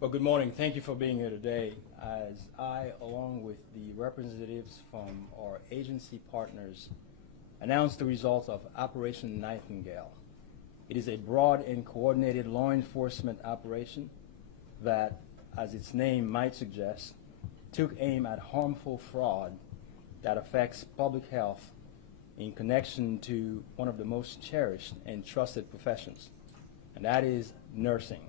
Well, good morning. Thank you for being here today as I, along with the representatives from our agency partners, announce the results of Operation Nightingale. It is a broad and coordinated law enforcement operation that, as its name might suggest, took aim at harmful fraud that affects public health in connection to one of the most cherished and trusted professions, and that is nursing.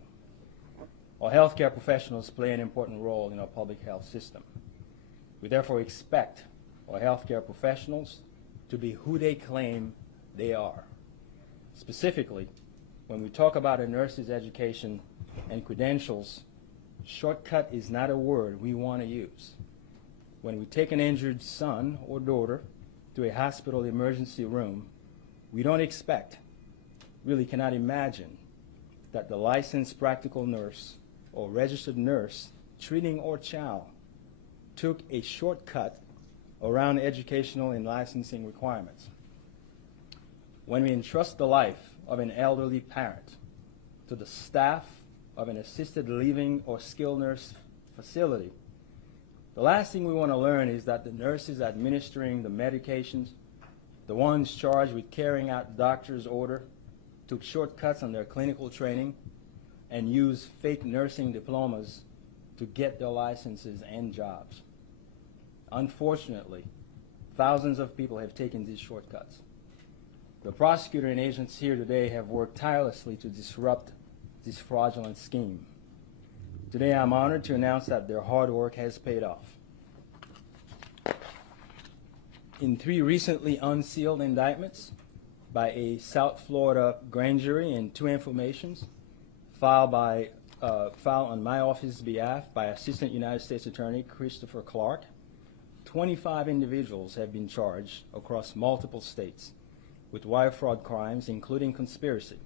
Our healthcare professionals play an important role in our public health system. We therefore expect our healthcare professionals to be who they claim they are. Specifically, when we talk about a nurse's education and credentials, shortcut is not a word we want to use. When we take an injured son or daughter to a hospital emergency room, we don't expect, really cannot imagine, that the licensed practical nurse or registered nurse treating our child took a shortcut around educational and licensing requirements. When we entrust the life of an elderly parent to the staff of an assisted living or skilled nurse facility, the last thing we want to learn is that the nurses administering the medications, the ones charged with carrying out doctor's order, took shortcuts on their clinical training and use fake nursing diplomas to get their licenses and jobs. Unfortunately, thousands of people have taken these shortcuts. The prosecutor and agents here today have worked tirelessly to disrupt this fraudulent scheme. Today I'm honored to announce that their hard work has paid off. In 3 recently unsealed indictments by a South Florida grand jury and 2 informations, filed on my office's behalf by Assistant United States Attorney Christopher Clark, 25 individuals have been charged across multiple states with wire fraud crimes, including conspiracy,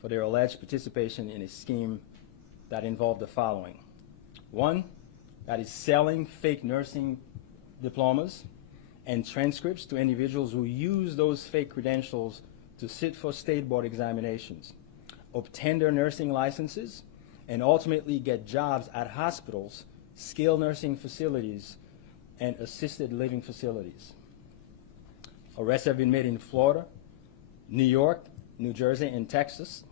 for their alleged participation in a scheme that involved the following. 1, that is selling fake nursing diplomas and transcripts to individuals who use those fake credentials to sit for state board examinations, obtain their nursing licenses, and ultimately get jobs at hospitals, skilled nursing facilities, and assisted living facilities. Arrests have been made in Florida, New York, New Jersey, and Texas,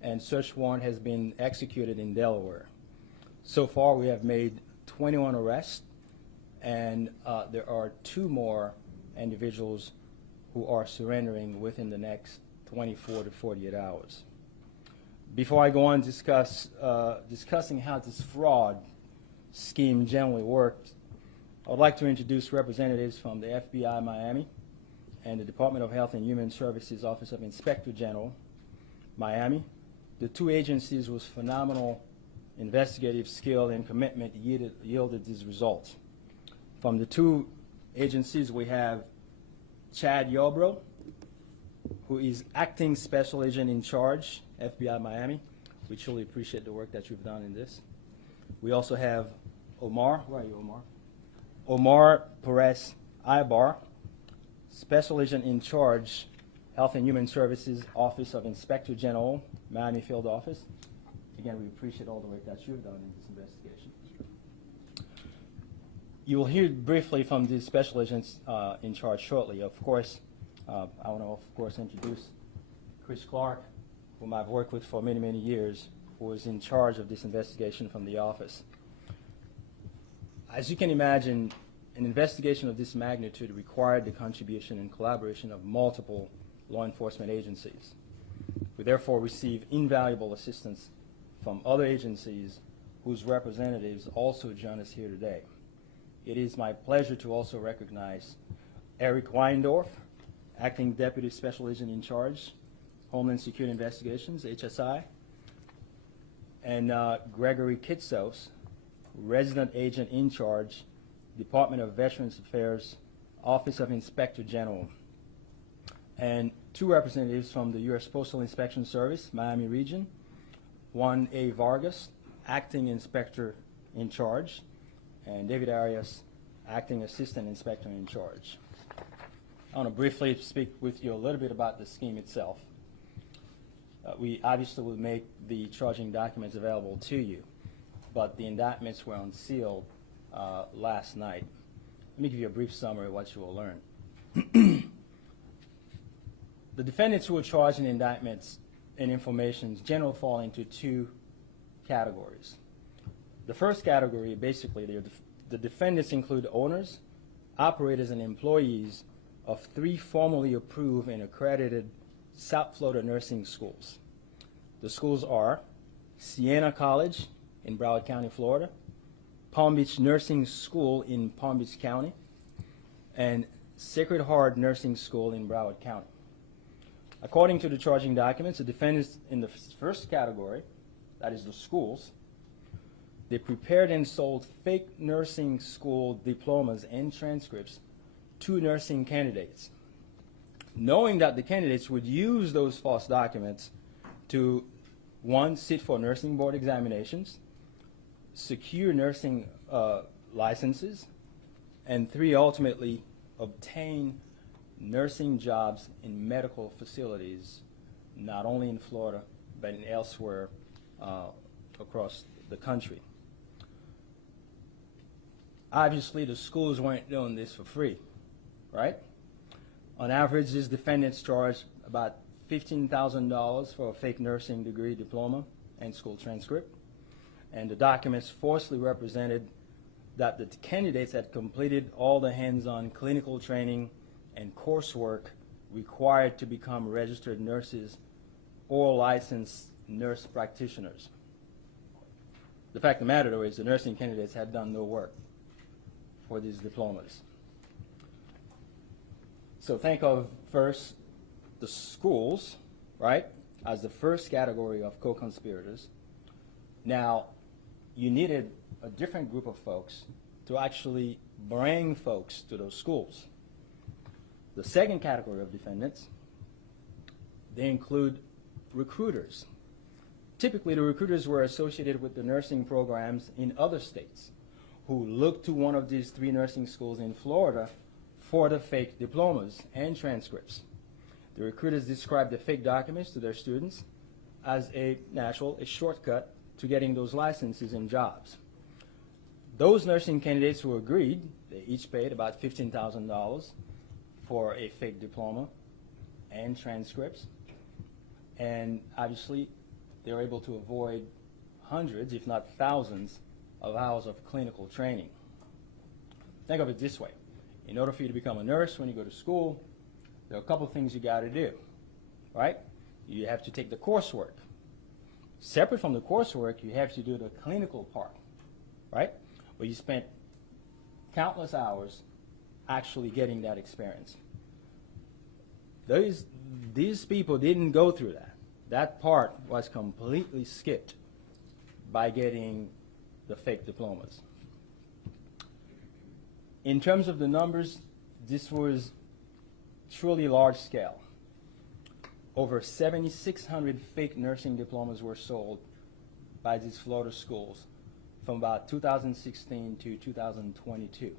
and search warrant has been executed in Delaware. So far, we have made 21 arrests, and there are 2 more individuals who are surrendering within the next 24 to 48 hours. Before I go on discussing how this fraud scheme generally worked, I would like to introduce representatives from the FBI Miami and the Department of Health and Human Services Office of Inspector General, Miami. The 2 agencies whose phenomenal investigative skill and commitment yielded these results. From the 2 agencies, we have Chad Yarbrough, who is Acting Special Agent in Charge, FBI Miami. We truly appreciate the work that you've done in this. We also have Omar, where are you, Omar? Omar Perez Ibar, Special Agent in Charge, Health and Human Services, Office of Inspector General, Miami Field Office. Again, we appreciate all the work that you've done in this investigation. You will hear briefly from the special agents in charge shortly. Of course, I want to, of course, introduce Chris Clark, whom I've worked with for many, many years, who is in charge of this investigation from the office. As you can imagine, an investigation of this magnitude required the contribution and collaboration of multiple law enforcement agencies. We therefore receive invaluable assistance from other agencies whose representatives also join us here today. It is my pleasure to also recognize Eric Weindorf, Acting Deputy Special Agent in Charge, Homeland Security Investigations, HSI, and Gregory Kitsos, Resident Agent in Charge, Department of Veterans Affairs, Office of Inspector General, and 2 representatives from the U.S. Postal Inspection Service, Miami Region, Juan A. Vargas, Acting Inspector in Charge, and David Arias, Acting Assistant Inspector in Charge. I want to briefly speak with you a little bit about the scheme itself. We obviously will make the charging documents available to you. but the indictments were unsealed last night. Let me give you a brief summary of what you will learn. The defendants who were charged in indictments and information generally fall into two categories. The first category, basically, the defendants include owners, operators, and employees of 3 formally approved and accredited South Florida nursing schools. The schools are Siena College in Broward County, Florida, Palm Beach Nursing School in Palm Beach County, and Sacred Heart Nursing School in Broward County. According to the charging documents, the defendants in the first category, that is the schools, they prepared and sold fake nursing school diplomas and transcripts to nursing candidates, knowing that the candidates would use those false documents to, 1, sit for nursing board examinations, secure nursing licenses, and 3, ultimately obtain nursing jobs in medical facilities, not only in Florida, but elsewhere across the country. Obviously, the schools weren't doing this for free, right? On average, these defendants charged about $15,000 for a fake nursing degree diploma and school transcript. And the documents falsely represented that the candidates had completed all the hands-on clinical training and coursework required to become registered nurses or licensed nurse practitioners. The fact of the matter, though, is the nursing candidates had done no work for these diplomas. So think of first the schools, right, as the first category of co-conspirators. Now, you needed a different group of folks to actually bring folks to those schools. The second category of defendants, they include recruiters. Typically, the recruiters were associated with the nursing programs in other states who looked to one of these 3 nursing schools in Florida for the fake diplomas and transcripts. The recruiters described the fake documents to their students as a shortcut to getting those licenses and jobs. Those nursing candidates who agreed, they each paid about $15,000 for a fake diploma and transcripts. And obviously, they were able to avoid hundreds, if not thousands, of hours of clinical training. Think of it this way. In order for you to become a nurse when you go to school, there are a couple things you got to do, right? You have to take the coursework. Separate from the coursework, you have to do the clinical part, right? Where you spent countless hours actually getting that experience. These people didn't go through that. That part was completely skipped by getting the fake diplomas. In terms of the numbers, this was truly large scale. Over 7,600 fake nursing diplomas were sold by these Florida schools from about 2016 to 2022.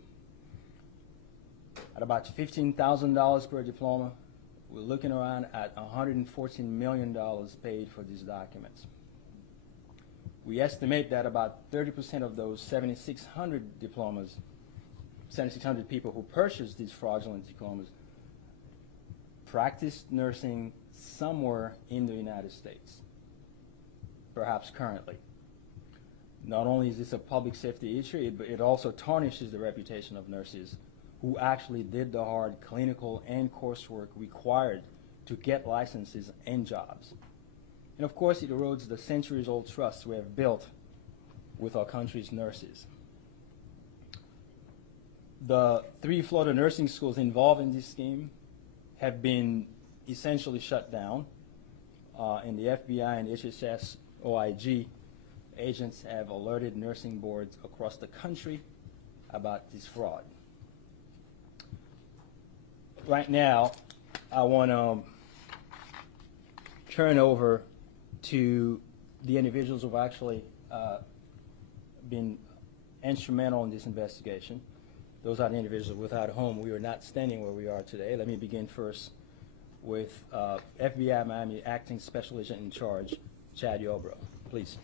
At about $15,000 per diploma, we're looking around at $114 million paid for these documents. We estimate that about 30% of those 7,600 diplomas, 7,600 people who purchased these fraudulent diplomas, practiced nursing somewhere in the United States, perhaps currently. Not only is this a public safety issue, but it also tarnishes the reputation of nurses who actually did the hard clinical and coursework required to get licenses and jobs. And of course, it erodes the centuries-old trust we have built with our country's nurses. The 3 Florida nursing schools involved in this scheme have been essentially shut down, and the FBI and HHS OIG agents have alerted nursing boards across the country about this fraud. Right now, I want to turn over to the individuals who have actually been instrumental in this investigation. Those are the individuals without whom we are not standing where we are today. Let me begin first with FBI Miami Acting Special Agent in Charge, Chad Yobro. Please.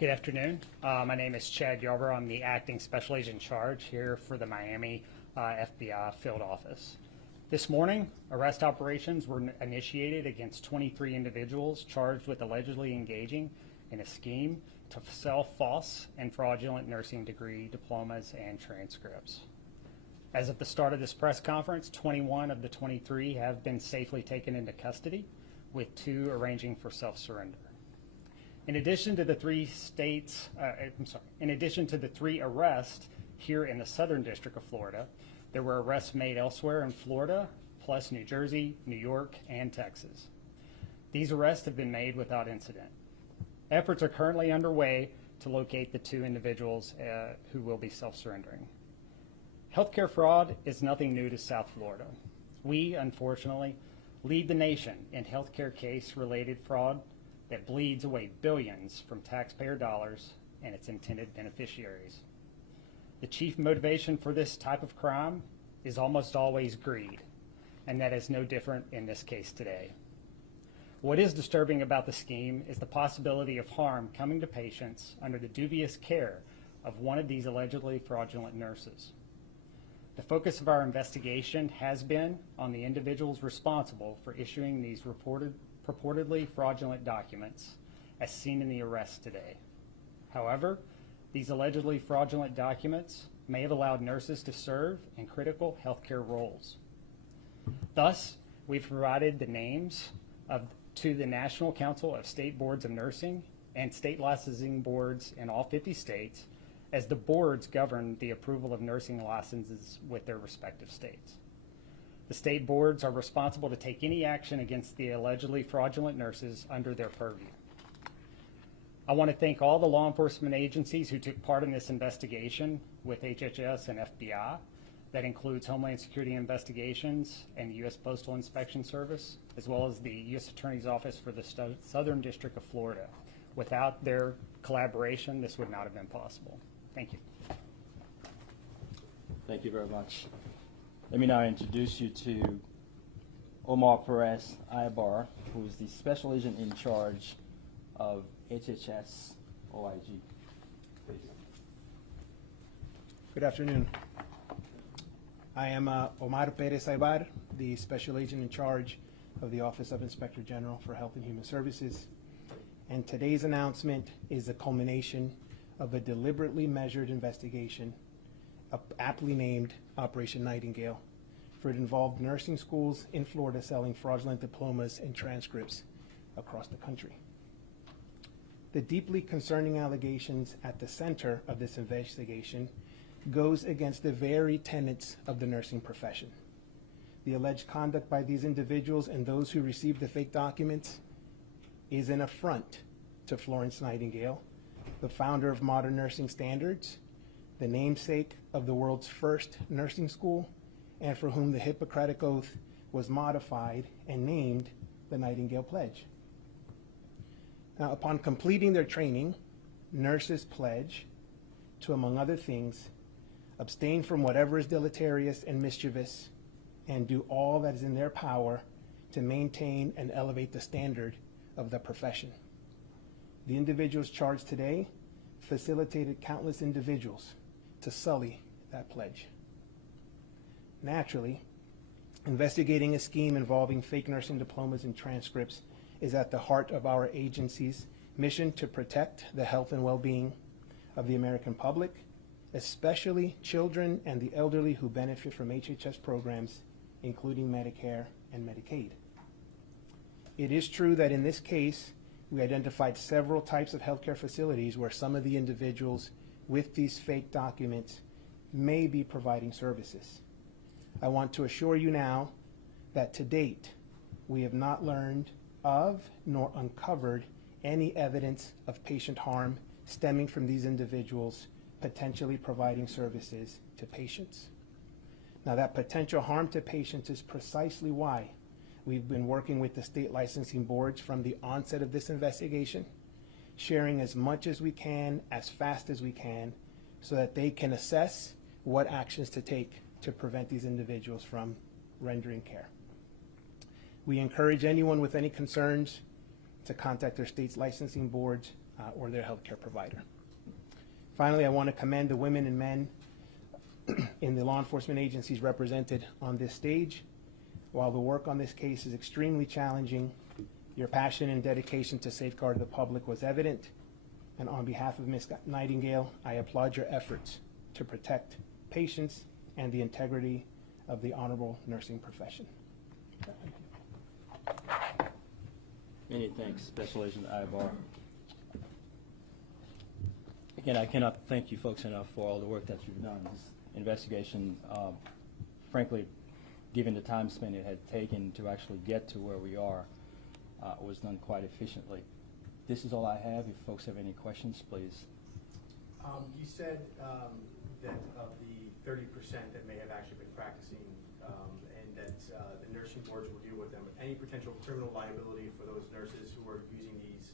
Good afternoon. My name is Chad Yarber. I'm the acting special agent in charge here for the Miami FBI field office. This morning, arrest operations were initiated against 23 individuals charged with allegedly engaging in a scheme to sell false and fraudulent nursing degree diplomas and transcripts. As of the start of this press conference, 21 of the 23 have been safely taken into custody, with 2 arranging for self-surrender. In addition to the 3 arrests here in the Southern District of Florida, there were arrests made elsewhere in Florida, plus New Jersey, New York, and Texas. These arrests have been made without incident. Efforts are currently underway to locate the 2 individuals who will be self-surrendering. Healthcare fraud is nothing new to South Florida. We, unfortunately, lead the nation in healthcare case-related fraud that bleeds away billions from taxpayer dollars and its intended beneficiaries. The chief motivation for this type of crime is almost always greed, and that is no different in this case today. What is disturbing about the scheme is the possibility of harm coming to patients under the dubious care of one of these allegedly fraudulent nurses. The focus of our investigation has been on the individuals responsible for issuing these purportedly fraudulent documents as seen in the arrest today. However, these allegedly fraudulent documents may have allowed nurses to serve in critical healthcare roles. Thus, we've provided the names to the National Council of State Boards of Nursing and state licensing boards in all 50 states, as the boards govern the approval of nursing licenses with their respective states. The state boards are responsible to take any action against the allegedly fraudulent nurses under their purview. I want to thank all the law enforcement agencies who took part in this investigation with HHS and FBI. That includes Homeland Security Investigations and the U.S. Postal Inspection Service, as well as the U.S. Attorney's Office for the Southern District of Florida. Without their collaboration, this would not have been possible. Thank you. Thank you very much. Let me now introduce you to Omar Perez Ibar, who is the special agent in charge of HHS OIG. Please. Good afternoon. I am Omar Perez Ibar, the special agent in charge of the Office of Inspector General for Health and Human Services. And today's announcement is a culmination of a deliberately measured investigation, aptly named Operation Nightingale, for it involved nursing schools in Florida selling fraudulent diplomas and transcripts across the country. The deeply concerning allegations at the center of this investigation goes against the very tenets of the nursing profession. The alleged conduct by these individuals and those who received the fake documents is an affront to Florence Nightingale, the founder of modern nursing standards, the namesake of the world's first nursing school, and for whom the Hippocratic Oath was modified and named the Nightingale Pledge. Now, upon completing their training, nurses pledge to, among other things, abstain from whatever is deleterious and mischievous, and do all that is in their power to maintain and elevate the standard of the profession. The individuals charged today facilitated countless individuals to sully that pledge. Naturally, investigating a scheme involving fake nursing diplomas and transcripts is at the heart of our agency's mission to protect the health and well-being of the American public, especially children and the elderly who benefit from HHS programs, including Medicare and Medicaid. It is true that in this case, we identified several types of healthcare facilities where some of the individuals with these fake documents may be providing services. I want to assure you now that to date, we have not learned of nor uncovered any evidence of patient harm stemming from these individuals potentially providing services to patients. Now, that potential harm to patients is precisely why we've been working with the state licensing boards from the onset of this investigation, sharing as much as we can, as fast as we can, so that they can assess what actions to take to prevent these individuals from rendering care. We encourage anyone with any concerns to contact their state's licensing boards or their healthcare provider. Finally, I want to commend the women and men in the law enforcement agencies represented on this stage. While the work on this case is extremely challenging, your passion and dedication to safeguard the public was evident. And on behalf of Ms. Nightingale, I applaud your efforts to protect patients and the integrity of the honorable nursing profession. Many thanks, Special Agent Ibar. Again, I cannot thank you folks enough for all the work that you've done. This investigation, frankly, given the time spent it had taken to actually get to where we are, was done quite efficiently. This is all I have. If folks have any questions, please. You said that of the 30% that may have actually been practicing and that the nursing boards will deal with them, any potential criminal liability for those nurses who are using these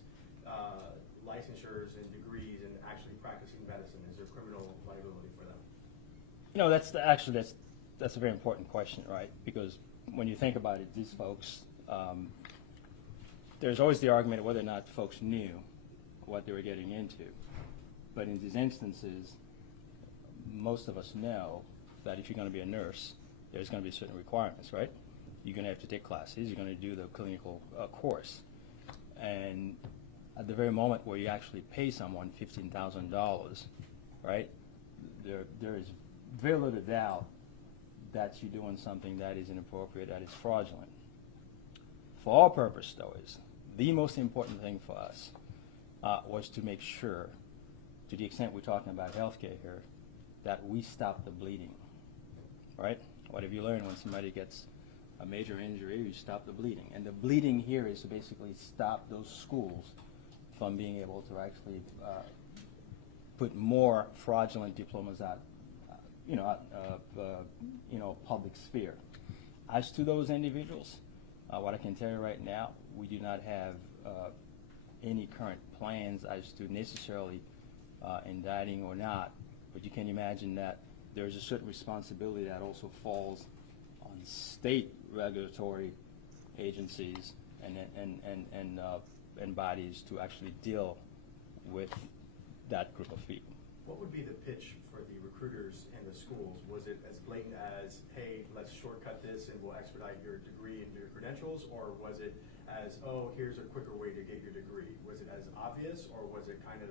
licensures and degrees and actually practicing medicine? Is there criminal liability for them? You know, that's a very important question, right? Because when you think about it, these folks, there's always the argument of whether or not folks knew what they were getting into. But in these instances, most of us know that if you're going to be a nurse, there's going to be certain requirements, right? You're going to have to take classes. You're going to do the clinical course. And at the very moment where you actually pay someone $15,000, right, there is very little doubt that you're doing something that is inappropriate, that is fraudulent. For our purpose, though, is the most important thing for us was to make sure, to the extent we're talking about healthcare here, that we stop the bleeding, right? What have you learned when somebody gets a major injury? You stop the bleeding. And the bleeding here is to basically stop those schools from being able to actually put more fraudulent diplomas out, public sphere. As to those individuals, what I can tell you right now, we do not have any current plans as to necessarily indicting or not, but you can imagine that there's a certain responsibility that also falls on state regulatory agencies and bodies to actually deal with that group of people. What would be the pitch for the recruiters and the schools? Was it as blatant as, hey, let's shortcut this and we'll expedite your degree and your credentials, or was it as, oh, here's a quicker way to get your degree? Was it as obvious, or was it kind of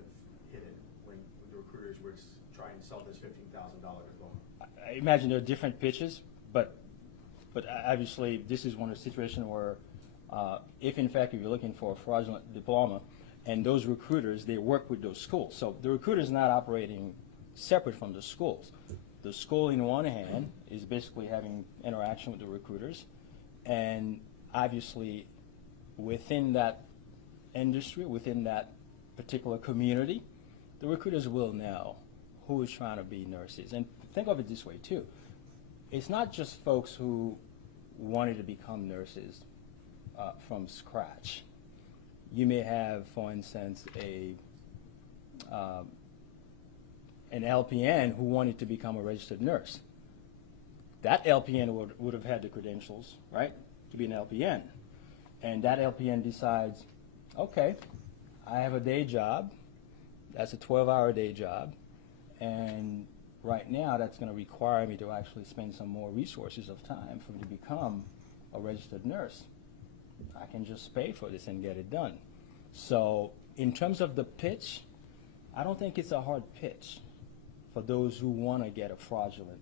hidden when the recruiters were trying to sell this $15,000 diploma? I imagine there are different pitches, but obviously this is one of the situations where if in fact you're looking for a fraudulent diploma, and those recruiters, they work with those schools. So the recruiter is not operating separate from the schools. The school, in one hand, is basically having interaction with the recruiters, and obviously within that industry, within that particular community, the recruiters will know who is trying to be nurses. And think of it this way too. It's not just folks who wanted to become nurses from scratch. You may have, for instance, an LPN who wanted to become a registered nurse. That LPN would have had the credentials, right, to be an LPN. And that LPN decides, okay, I have a day job. That's a 12-hour day job. And right now, that's going to require me to actually spend some more resources of time for me to become a registered nurse. I can just pay for this and get it done. So in terms of the pitch, I don't think it's a hard pitch for those who want to get a fraudulent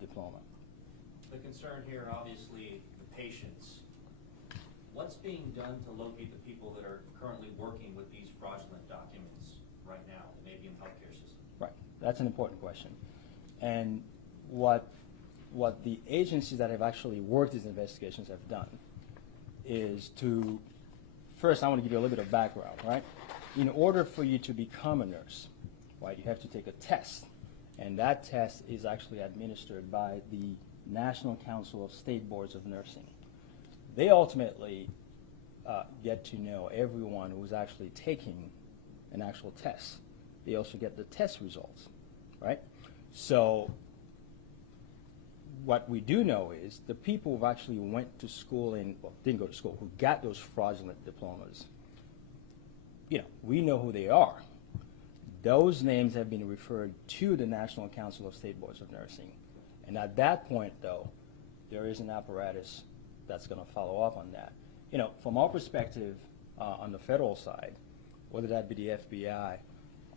diploma. The concern here, obviously, the patients. What's being done to locate the people that are currently working with these fraudulent documents right now that may be in the healthcare system? Right. That's an important question. And what the agencies that have actually worked these investigations have done is to, first I want to give you a little bit of background, right? In order for you to become a nurse, right, you have to take a test. And that test is actually administered by the National Council of State Boards of Nursing. They ultimately get to know everyone who's actually taking an actual test. They also get the test results, right? So what we do know is the people who actually went to school and, well, didn't go to school, who got those fraudulent diplomas, we know who they are. Those names have been referred to the National Council of State Boards of Nursing. And at that point, though, there is an apparatus that's going to follow up on that. From our perspective on the federal side, whether that be the FBI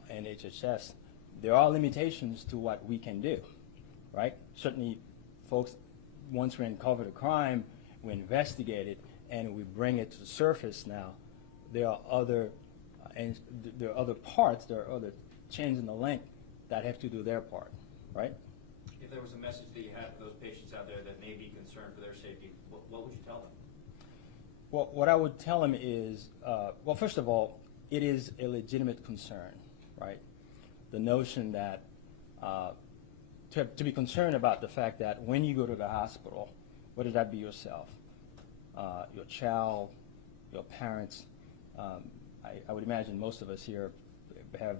and HHS, there are limitations to what we can do, right? Certainly, folks, once we uncover the crime, we investigate it, and we bring it to the surface now, there are other parts, there are other chains in the link that have to do their part, right? If there was a message that you had for those patients out there that may be concerned for their safety, what would you tell them? Well, what I would tell them is, well, first of all, it is a legitimate concern, right? The notion that to be concerned about the fact that when you go to the hospital, whether that be yourself, your child, your parents, I would imagine most of us here have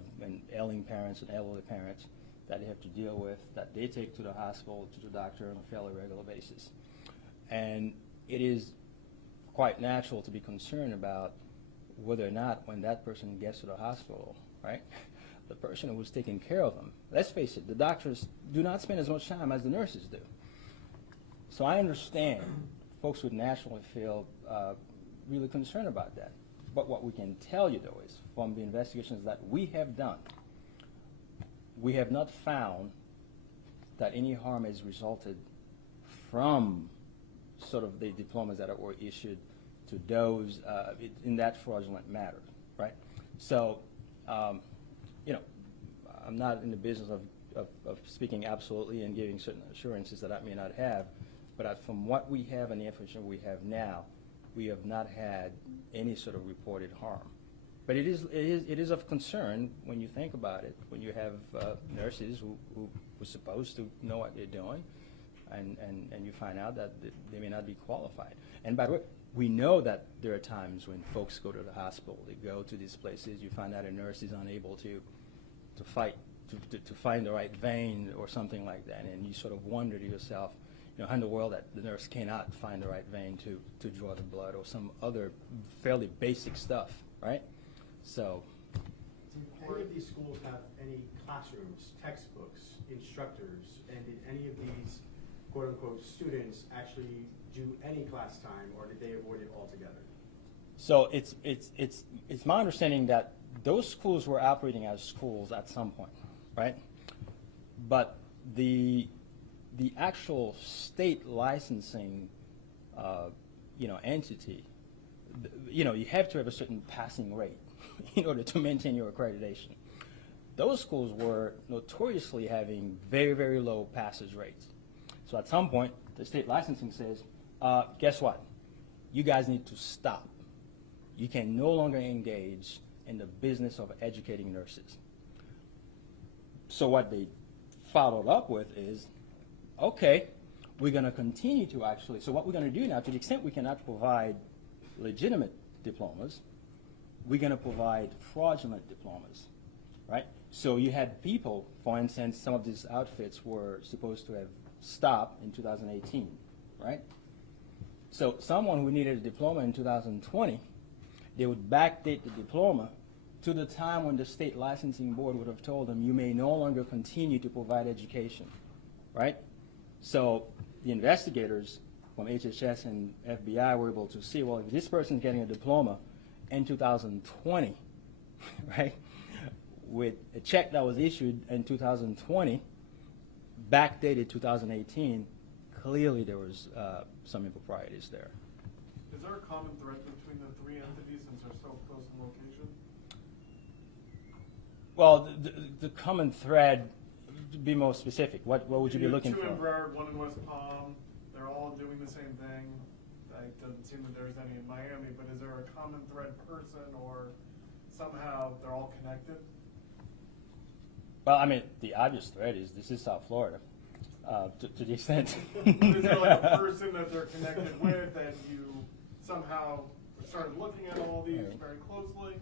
ailing parents and elderly parents that they have to deal with, that they take to the hospital, to the doctor on a fairly regular basis. And it is quite natural to be concerned about whether or not when that person gets to the hospital, right, the person who was taking care of them, let's face it, the doctors do not spend as much time as the nurses do. So I understand folks would naturally feel really concerned about that. But what we can tell you, though, is from the investigations that we have done, we have not found that any harm has resulted from sort of the diplomas that were issued to those in that fraudulent matter, right? So, I'm not in the business of speaking absolutely and giving certain assurances that I may not have, but from what we have and the information we have now, we have not had any sort of reported harm. But it is of concern when you think about it, when you have nurses who were supposed to know what they're doing, and you find out that they may not be qualified. And by the way, we know that there are times when folks go to the hospital, they go to these places, you find out a nurse is unable to find the right vein or something like that, and you sort of wonder to yourself, how in the world that the nurse cannot find the right vein to draw the blood or some other fairly basic stuff, right? So. Do any of these schools have any classrooms, textbooks, instructors, and did any of these quote-unquote students actually do any class time, or did they avoid it altogether? So it's my understanding that those schools were operating as schools at some point, right? But the actual state licensing, entity, you have to have a certain passing rate in order to maintain your accreditation. Those schools were notoriously having very, very low passage rates. So at some point, the state licensing says, guess what? You guys need to stop. You can no longer engage in the business of educating nurses. So what they followed up with is, okay, we're going to continue to actually, so what we're going to do now, to the extent we cannot provide legitimate diplomas, we're going to provide fraudulent diplomas, right? So you had people, for instance, some of these outfits were supposed to have stopped in 2018, right? So someone who needed a diploma in 2020, they would backdate the diploma to the time when the state licensing board would have told them you may no longer continue to provide education, right? So the investigators from HHS and FBI were able to see, well, if this person's getting a diploma in 2020, right, with a check that was issued in 2020, backdated 2018, clearly there was some improprieties there. Is there a common thread between the three entities since they're so close in location? Well, the common thread, to be more specific, what would you be looking for? Two in Broward, one in West Palm. They're all doing the same thing. It doesn't seem that there's any in Miami, but is there a common thread person, or somehow they're all connected? Well, I mean, the obvious thread is this is South Florida, to the extent. Is there like a person that they're connected with that you somehow started looking at all these very closely?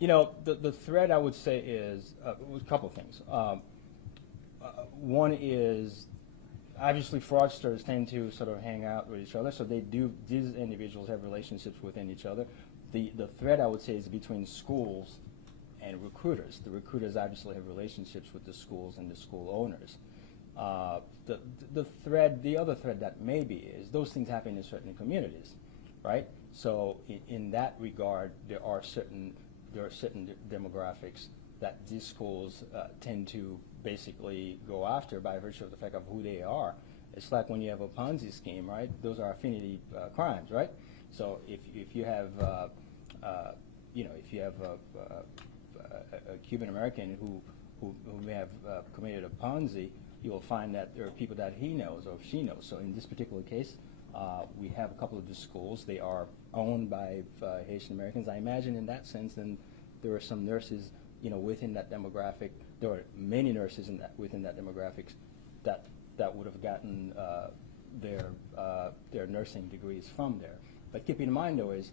The thread I would say is a couple of things. One is obviously fraudsters tend to sort of hang out with each other, so these individuals have relationships within each other. The thread, I would say, is between schools and recruiters. The recruiters obviously have relationships with the schools and the school owners. The other thread that maybe is those things happen in certain communities, right? So in that regard, there are certain demographics that these schools tend to basically go after by virtue of the fact of who they are. It's like when you have a Ponzi scheme, right? Those are affinity crimes, right? So if you have if you have a Cuban American who may have committed a Ponzi, you will find that there are people that he knows or she knows. So in this particular case, we have a couple of the schools. They are owned by Haitian Americans. I imagine in that sense, then there are some nurses, within that demographic. There are many nurses within that demographics that would have gotten their nursing degrees from there. But keep in mind though is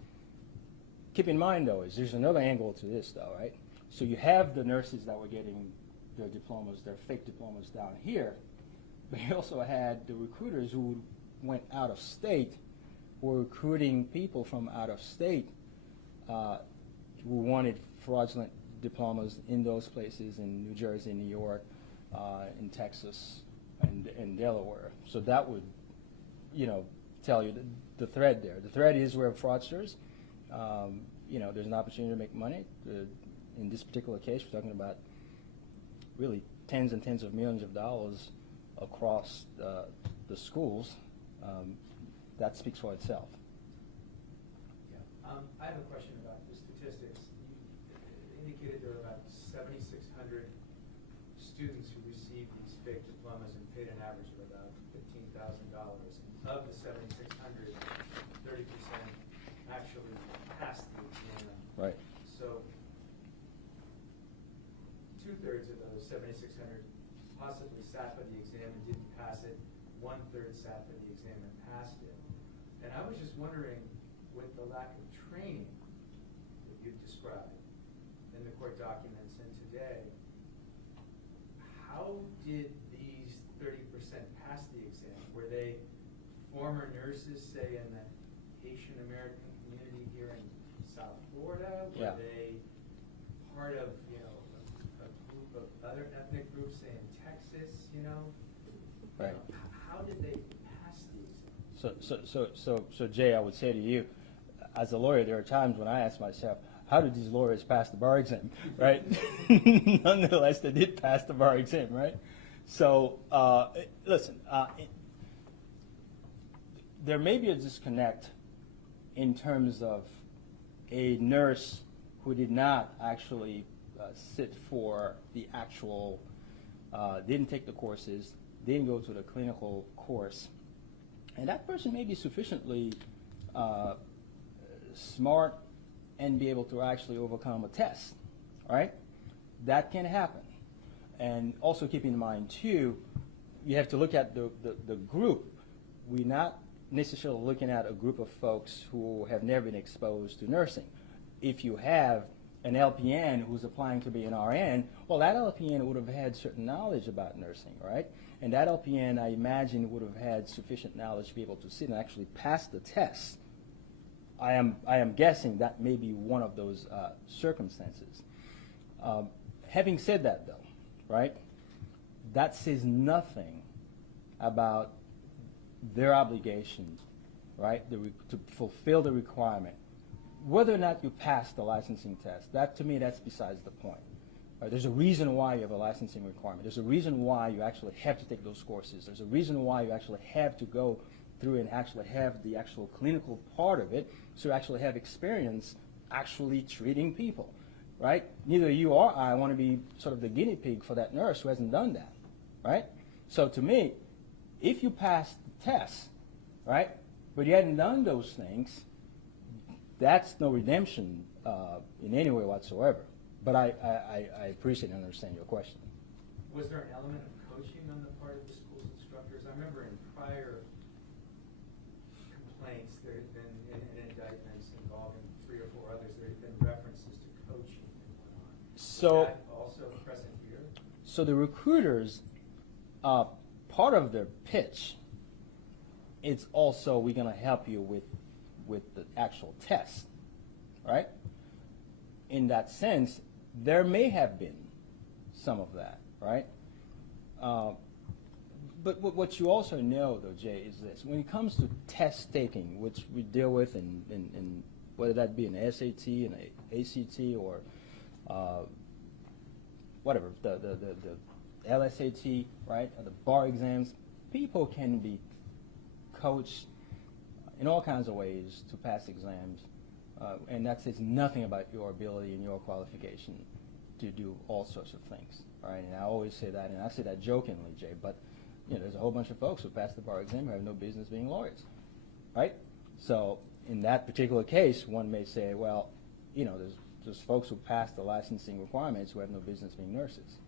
there's another angle to this though, right? So you have the nurses that were getting their diplomas, their fake diplomas down here, but you also had the recruiters who went out of state, who were recruiting people from out of state who wanted fraudulent diplomas in those places in New Jersey, New York, in Texas, and Delaware. So that would, tell you the thread there. The thread is we're fraudsters. There's an opportunity to make money. In this particular case, we're talking about really tens and tens of millions of dollars across the schools. That speaks for itself. Yeah. I have a question about the statistics. You indicated there were about 7,600 students who received these fake diplomas and paid an average of about $15,000. Of the 7,600, 30% actually passed the exam. Right. So 2/3 of those 7,600 possibly sat for the exam and didn't pass it. 1/3 sat for the exam and passed it. And I was just wondering, with the lack of training that you've described in the court documents and today, how did these 30% pass the exam? Were they former nurses, say, in the Haitian American community here in South Florida? Were Yeah. they part of, a group of other ethnic groups, say, in Texas, Right. How did they pass the exam? So Jay, I would say to you, as a lawyer, there are times when I ask myself, how did these lawyers pass the bar exam, right? Nonetheless, they did pass the bar exam, right? So listen, there may be a disconnect in terms of a nurse who did not actually sit for the actual, didn't take the courses, didn't go to the clinical course. And that person may be sufficiently smart and be able to actually overcome a test, right? That can happen. And also keep in mind, too, you have to look at the group. We're not necessarily looking at a group of folks who have never been exposed to nursing. If you have an LPN who's applying to be an RN, well, that LPN would have had certain knowledge about nursing, right? And that LPN, I imagine, would have had sufficient knowledge to be able to sit and actually pass the test. I am guessing that may be one of those circumstances. Having said that, though, right, that says nothing about their obligation, right, to fulfill the requirement. Whether or not you pass the licensing test, that to me, that's besides the point. There's a reason why you have a licensing requirement. There's a reason why you actually have to take those courses. There's a reason why you actually have to go through and actually have the actual clinical part of it, so you actually have experience actually treating people, right? Neither you or I want to be sort of the guinea pig for that nurse who hasn't done that, right? So to me, if you pass the test, right, but you hadn't done those things, that's no redemption in any way whatsoever. But I appreciate and understand your question. Was there an element of coaching on the part of the school's instructors? I remember in prior complaints, there had been, in indictments involving 3 or 4 others, there had been references to coaching and whatnot. So, is that also present here? So the recruiters, part of their pitch, it's also we're going to help you with the actual test, right? In that sense, there may have been some of that, right? But what you also know, though, Jay, is this. When it comes to test taking, which we deal with in whether that be an SAT, an ACT, or whatever, the LSAT, right, or the bar exams, people can be coached in all kinds of ways to pass exams, and that says nothing about your ability and your qualification to do all sorts of things, right? And I always say that, and I say that jokingly, Jay, but there's a whole bunch of folks who pass the bar exam who have no business being lawyers, right? So in that particular case, one may say, well, there's folks who pass the licensing requirements who have no business being nurses.